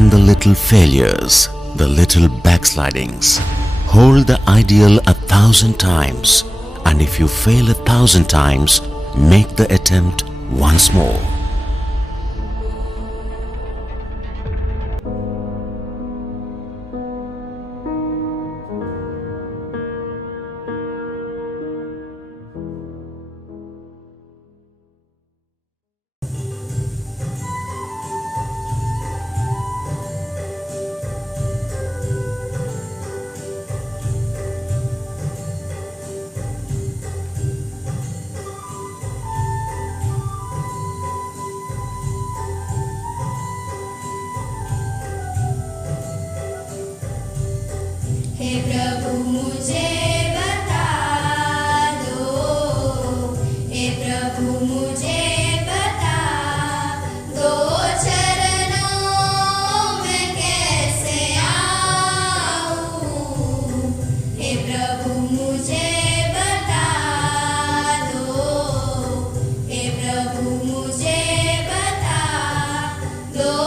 Mind the little failures, the little backslidings. Hold the ideal 1,000 times, and if you fail 1,000 times, make the attempt once more. हे प्रभु मुझे बता दो, हे प्रभु मुझे बता दो, चरणों में कैसे आऊं। हे प्रभु मुझे बता दो, हे प्रभु मुझे बता दो,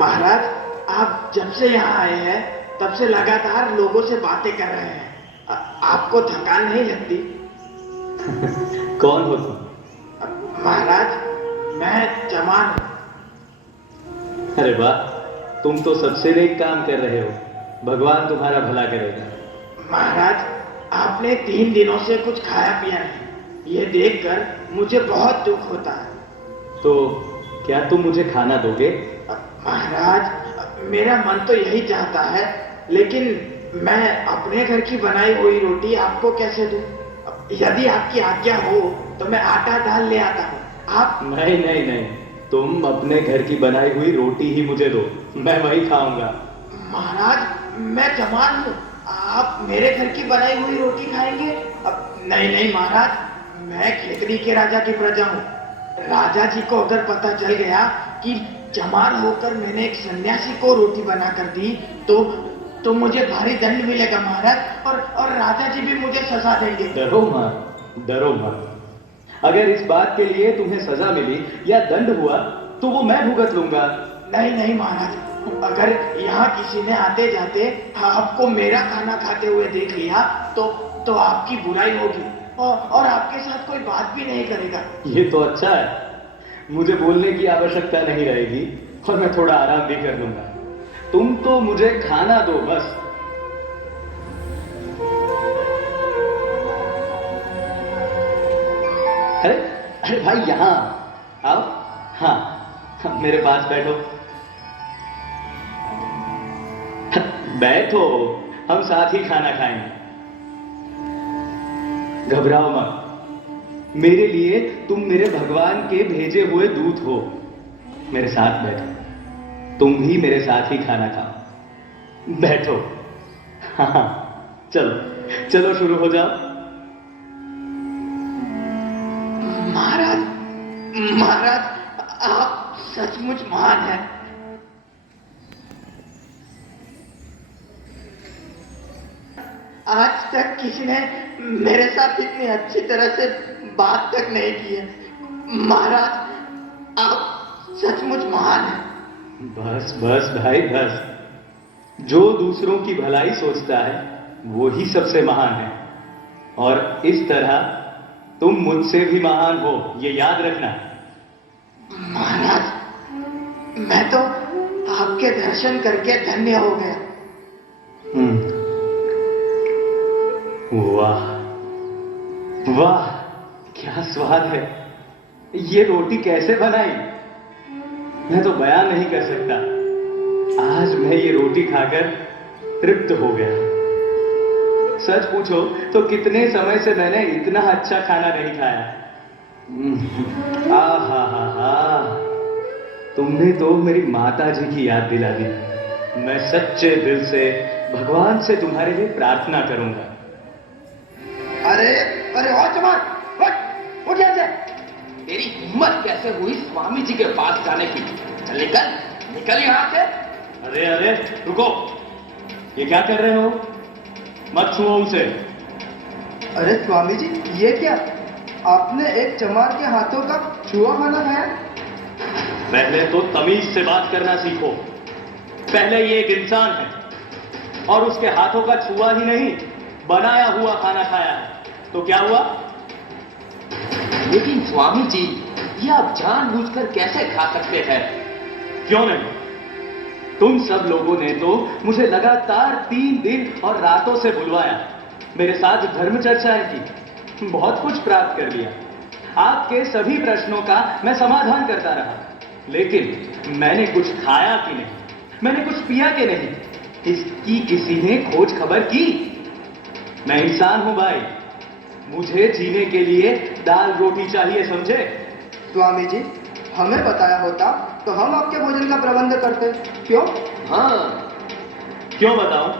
महाराज, आप जब से यहाँ आए हैं तब से लगातार लोगों से बातें कर रहे हैं। आपको थकान नहीं लगती? कौन हो तुम? महाराज, मैं जमान हूँ। अरे वाह, तुम तो सबसे नेक काम कर रहे हो। भगवान तुम्हारा भला करेगा। महाराज, आपने 3 दिनों से कुछ खाया पिया नहीं। ये देखकर मुझे बहुत दुख होता है। तो क्या तुम मुझे खाना दोगे? महाराज, मेरा मन तो यही चाहता है, लेकिन मैं अपने घर की बनाई हुई रोटी आपको कैसे दूं? यदि आपकी आज्ञा हो तो मैं आटा दाल ले आता हूँ। आप नहीं नहीं नहीं, तुम अपने घर की बनाई हुई रोटी ही मुझे दो, मैं वही खाऊंगा। महाराज, मैं जवान हूँ, आप मेरे घर की बनाई हुई रोटी खाएंगे? नहीं नहीं महाराज, मैं खेतड़ी के राजा की प्रजा हूँ। राजा जी को अगर पता चल गया कि जवान होकर मैंने एक सन्यासी को रोटी बनाकर दी तो मुझे भारी दंड मिलेगा महाराज, और राजा जी भी मुझे सजा देंगे। डरो मत। अगर इस बात के लिए तुम्हें सजा मिली या दंड हुआ तो वो मैं भुगत लूंगा। नहीं नहीं महाराज, अगर यहाँ किसी ने आते जाते आपको मेरा खाना खाते हुए देख लिया तो आपकी बुराई होगी और आपके साथ कोई बात भी नहीं करेगा। ये तो अच्छा है, मुझे बोलने की आवश्यकता नहीं रहेगी। और मैं थोड़ा आराम भी कर लूंगा। तुम तो मुझे खाना दो बस। अरे अरे भाई यहां आओ। हाँ मेरे पास बैठो। बैठो, हम साथ ही खाना खाएंगे। घबराओ मत, मेरे लिए तुम मेरे भगवान के भेजे हुए दूत हो। मेरे साथ बैठो, तुम भी मेरे साथ ही खाना खाओ। बैठो। हाँ चलो चलो शुरू हो जाओ। महाराज, महाराज आप सचमुच महान हैं। आज तक किसी ने मेरे साथ इतनी अच्छी तरह से बात तक नहीं की है। महाराज आप सचमुच महान हैं। बस बस भाई बस। जो दूसरों की भलाई सोचता है वो ही सबसे महान है। और इस तरह तुम मुझसे भी महान हो, ये याद रखना। महाराज मैं तो आपके दर्शन करके धन्य हो गया। वाह वाह, क्या स्वाद है। ये रोटी कैसे बनाई, मैं तो बयान नहीं कर सकता। आज मैं ये रोटी खाकर तृप्त हो गया। सच पूछो तो कितने समय से मैंने इतना अच्छा खाना नहीं खाया। आहा हा हा, तुमने तो मेरी माता जी की याद दिला दी। मैं सच्चे दिल से भगवान से तुम्हारे लिए प्रार्थना करूंगा। अरे अरे और जवान, उठ यहाँ से। तेरी हिम्मत कैसे हुई स्वामी जी के पास जाने की? चल निकल निकल यहाँ से। अरे अरे रुको, ये क्या कर रहे हो? मत छुओ उसे। अरे स्वामी जी ये क्या, आपने एक चमार के हाथों का छुआ खाना खाया? पहले तो तमीज से बात करना सीखो। पहले ये एक इंसान है और उसके हाथों का छुआ ही नहीं, बनाया हुआ खाना खाया है। तो क्या हुआ? लेकिन स्वामी जी ये आप जानबूझकर कैसे खा सकते हैं? क्यों नहीं? तुम सब लोगों ने तो मुझे लगातार 3 दिन और रातों से बुलवाया, मेरे साथ धर्म चर्चाएं की, बहुत कुछ प्राप्त कर लिया। आपके सभी प्रश्नों का मैं समाधान करता रहा, लेकिन मैंने कुछ खाया कि नहीं, मैंने कुछ पिया कि नहीं, इसकी किसी ने खोज खबर की? मैं इंसान हूं भाई, मुझे जीने के लिए दाल रोटी चाहिए, समझे? स्वामी जी हमें बताया होता तो हम आपके भोजन का प्रबंध करते। क्यों? हाँ क्यों बताऊं?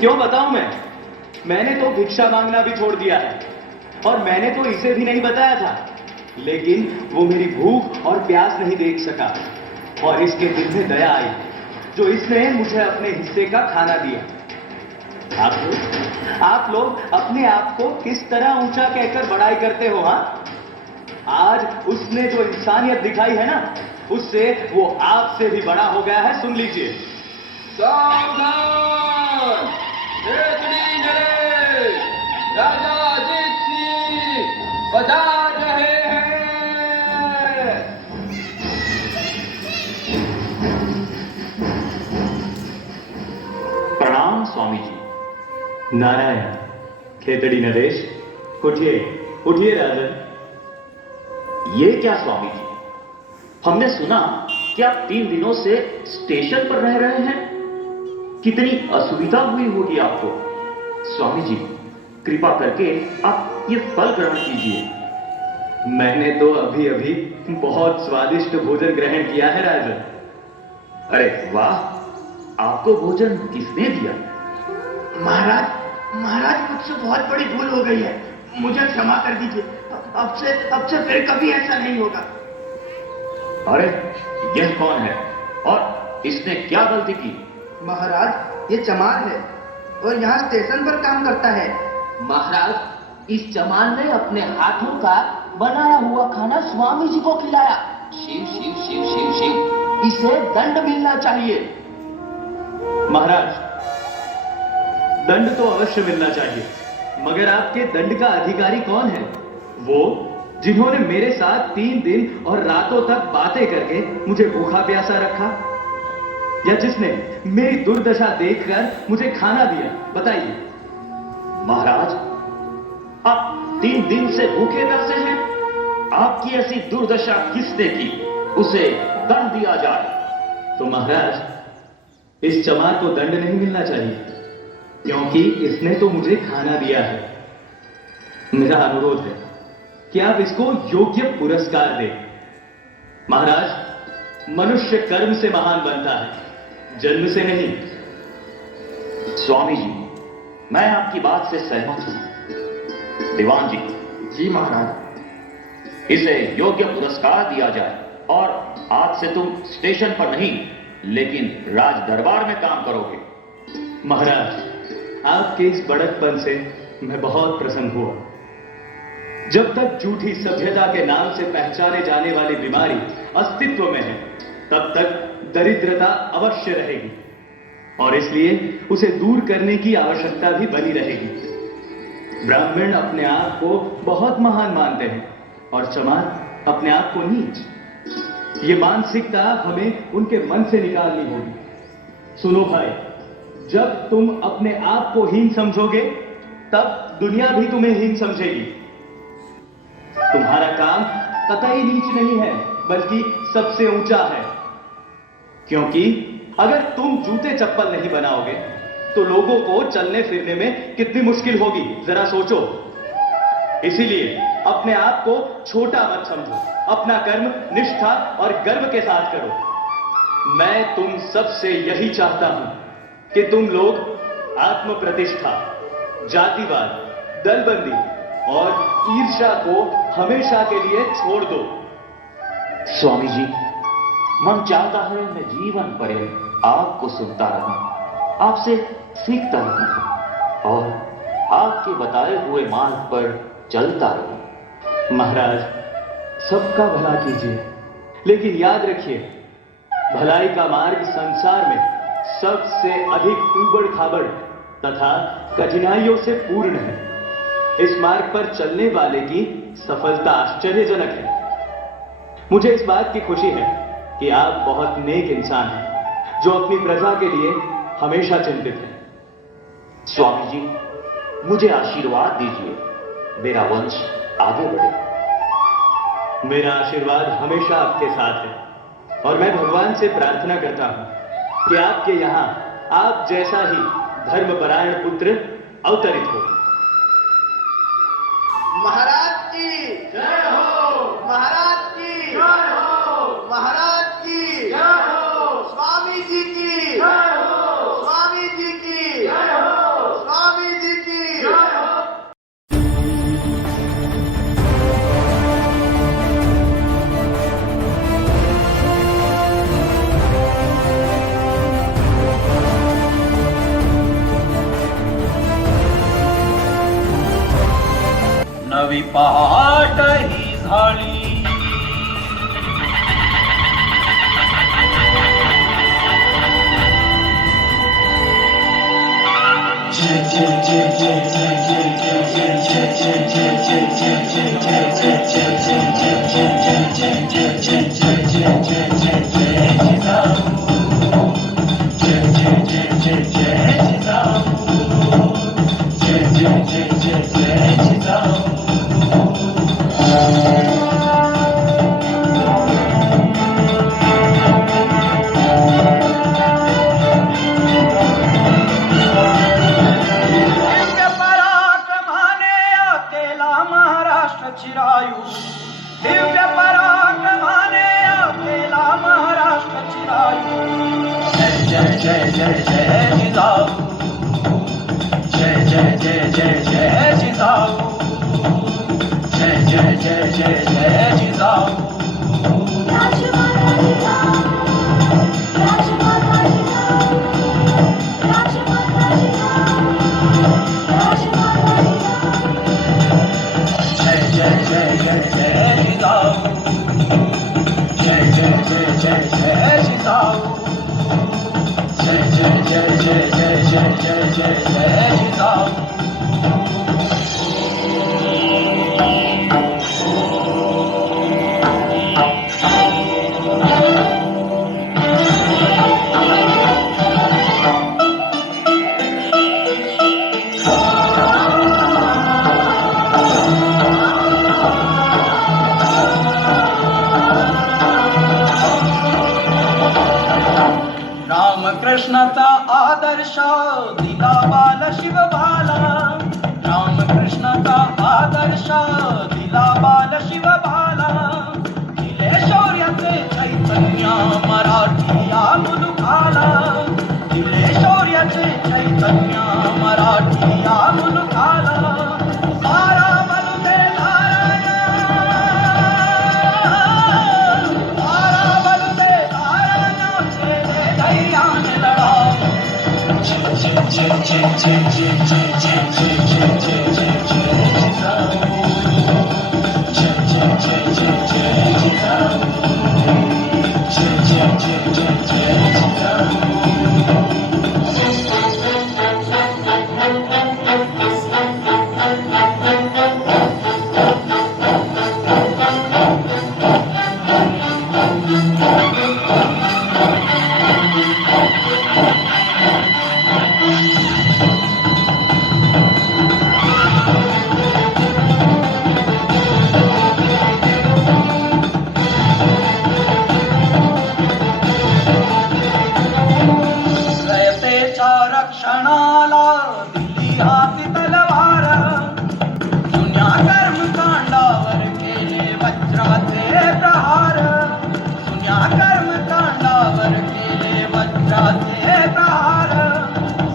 क्यों बताऊं मैंने तो भिक्षा मांगना भी छोड़ दिया है, और मैंने तो इसे भी नहीं बताया था, लेकिन वो मेरी भूख और प्यास नहीं देख सका, और इसके दिल में दया आई, जो इसने मुझे अपने हिस्से का खाना दिया। आप लोग अपने आप को किस तरह ऊंचा कहकर बड़ाई करते हो? हाँ, आज उसने जो इंसानियत दिखाई है ना, उससे वो आपसे भी बड़ा हो गया है। सुन लीजिए। सावधान, खेतड़ी नरेश, राजा अजीत सिंह पधार रहे हैं। प्रणाम स्वामी जी। नारायण। खेतड़ी नरेश, उठिए उठिए राजन। ये क्या स्वामी जी, हमने सुना कि आप 3 दिनों से स्टेशन पर रह रहे हैं। कितनी असुविधा हुई होगी आपको। स्वामी जी कृपा करके आप ये फल ग्रहण कीजिए। मैंने तो अभी अभी बहुत स्वादिष्ट भोजन ग्रहण किया है राजन। अरे वाह, आपको भोजन किसने दिया? महाराज महाराज मुझसे बहुत बड़ी भूल हो गई है, मुझे क्षमा कर दीजिए। अब से फिर कभी ऐसा नहीं होगा। अरे यह कौन है और इसने क्या गलती की? महाराज ये चमार है और यहाँ स्टेशन पर काम करता है। महाराज इस चमान ने अपने हाथों का बनाया हुआ खाना स्वामी जी को खिलाया। शिव शिव शिव शिव शिव, इसे दंड मिलना चाहिए। महाराज दंड तो अवश्य मिलना चाहिए, मगर आपके दंड का अधिकारी कौन है? वो जिन्होंने मेरे साथ 3 दिन और रातों तक बातें करके मुझे भूखा प्यासा रखा, या जिसने मेरी दुर्दशा देखकर मुझे खाना दिया? बताइए। महाराज, आप 3 दिन से भूखे प्यासे हैं। आपकी ऐसी दुर्दशा किसने की? उसे दंड दिया जाए। तो महाराज, इस चमार को दंड नहीं मिलना चाहिए, क्योंकि इसने तो मुझे खाना दिया है। मेरा अनुरोध है कि आप इसको योग्य पुरस्कार दें। महाराज, मनुष्य कर्म से महान बनता है, जन्म से नहीं। स्वामी जी, मैं आपकी बात से सहमत हूं। दीवान जी। जी महाराज। इसे योग्य पुरस्कार दिया जाए और आज से तुम स्टेशन पर नहीं, लेकिन राज दरबार में काम करोगे। महाराज, आपके इस बड़कपन से मैं बहुत प्रसन्न हुआ। जब तक झूठी सभ्यता के नाम से पहचाने जाने वाली बीमारी अस्तित्व में है, तब तक दरिद्रता अवश्य रहेगी, और इसलिए उसे दूर करने की आवश्यकता भी बनी रहेगी। ब्राह्मण अपने आप को बहुत महान मानते हैं और चमार अपने आप को नीच। ये मानसिकता हमें उनके मन से निकालनी होगी। सुनो भाई, जब तुम अपने आप को हीन समझोगे, तब दुनिया भी तुम्हें हीन समझेगी। तुम्हारा काम कतई नीच नहीं है, बल्कि सबसे ऊंचा है, क्योंकि अगर तुम जूते चप्पल नहीं बनाओगे तो लोगों को चलने फिरने में कितनी मुश्किल होगी, जरा सोचो। इसीलिए अपने आप को छोटा मत समझो, अपना कर्म निष्ठा और गर्व के साथ करो। मैं तुम सबसे यही चाहता हूं कि तुम लोग आत्म प्रतिष्ठा, जातिवाद, दलबंदी और ईर्ष्या को हमेशा के लिए छोड़ दो। स्वामी जी, मन चाहता है मैं जीवन पर्यंत आपको सुनता रहूं, आपसे सीखता रहूं और आपके बताए हुए मार्ग पर चलता रहूं। महाराज, सबका भला कीजिए, लेकिन याद रखिए, भलाई का मार्ग संसार में सबसे अधिक ऊबड़ खाबड़ तथा कठिनाइयों से पूर्ण है। इस मार्ग पर चलने वाले की सफलता आश्चर्यजनक है। मुझे इस बात की खुशी है कि आप बहुत नेक इंसान हैं, जो अपनी प्रजा के लिए हमेशा चिंतित हैं। स्वामी जी, मुझे आशीर्वाद दीजिए, मेरा वंश आगे बढ़े। मेरा आशीर्वाद हमेशा आपके साथ है, और मैं भगवान से प्रार्थना करता हूं कि आपके यहां आप जैसा ही धर्मपरायण पुत्र अवतरित हो। महाराज की जय हो। महाराज की जय हो। महाराज की जय हो। स्वामी जी की जय हो। स्वामी जी की जय हो। स्वामी जी की जय हो। नवी पहाट ही झाली, चिरायू दिव्य पराक्रमाने अकेला महाराष्ट्र चिरायू। जय जय जय जय जय जिजाऊ, जय जय जय जय जय जिजाऊ, जय जय जय जय जय जिजाऊ। रामकृष्णाचा आदर्श दिला बाल शिवबाला, रामकृष्णाचा आदर्श दिला बाल शिवबाला, दिले शौर्याचे चैतन्य मराठी या मुलुखाला, दिले शौर्याचे चैतन्य मराठी या मुलुखाला. सारा बलू दे धाराया, सारा बलू दे धाराया, केले धैर्याने लढा. रयतेच्या रक्षणाला दिली हाती तलवार, जुन्या कर्मकांडावर केले वज्राचे प्रहार, जुन्या कर्मकांडावर केले वज्राचे प्रहार.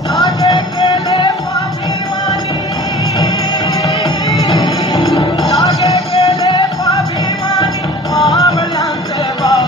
जागे केले स्वाभिमानी, जागे केले स्वाभिमानी मावळ्यांचे भाऊ.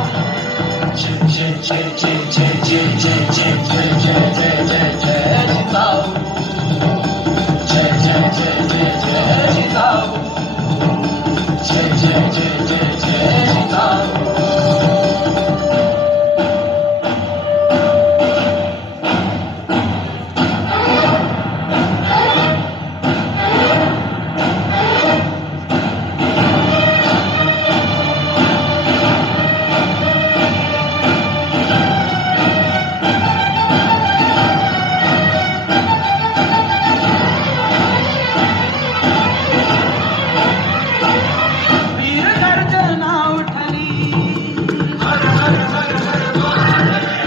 वीर गर्जना उठली,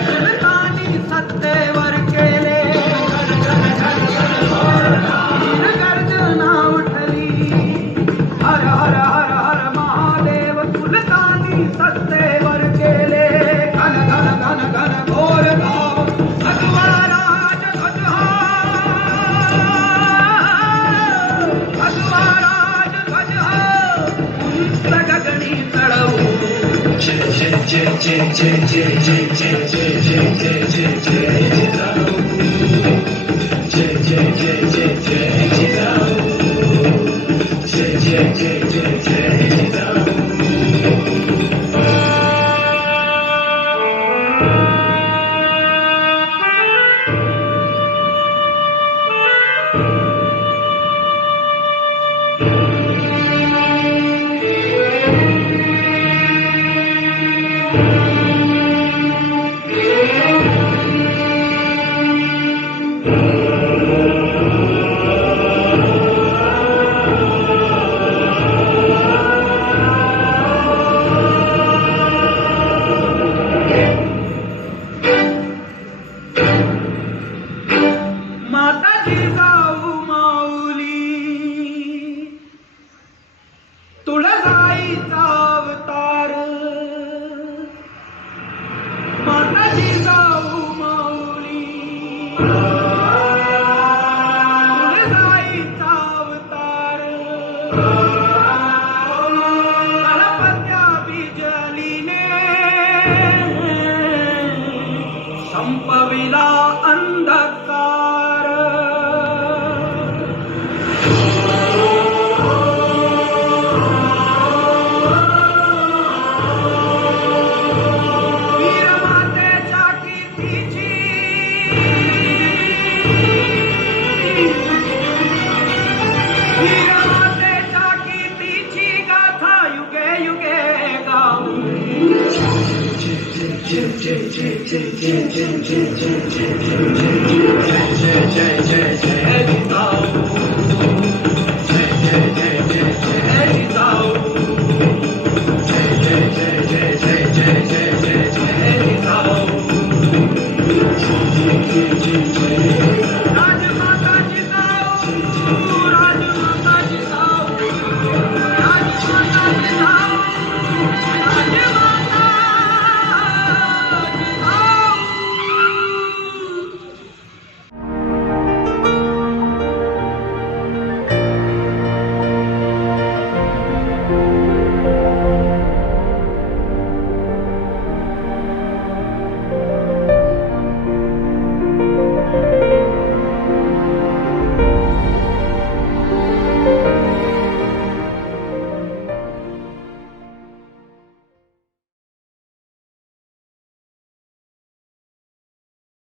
सुलतानी सत्तेवर केले. वीर गर्जना उठली, हर हर हर हर महादेव, सुलतानी सत्तेवर केले. घन घन घन घन घोर गाव, भगवा राज ध्वज हा, भगवा राज ध्वज हा, उंच गगनी चढवू. माताजी जाऊ माऊली, तुळजाईचा अवतार. माताजी जाऊ माऊली, तुळजाईचा अवतार. गणपत्या बिजलीने संपविला अंधकार. वीरमातेच्या कीर्तीची, वीरमातेच्या कीर्तीची गाथा युगे युगे गाऊ. Jai जय जय जय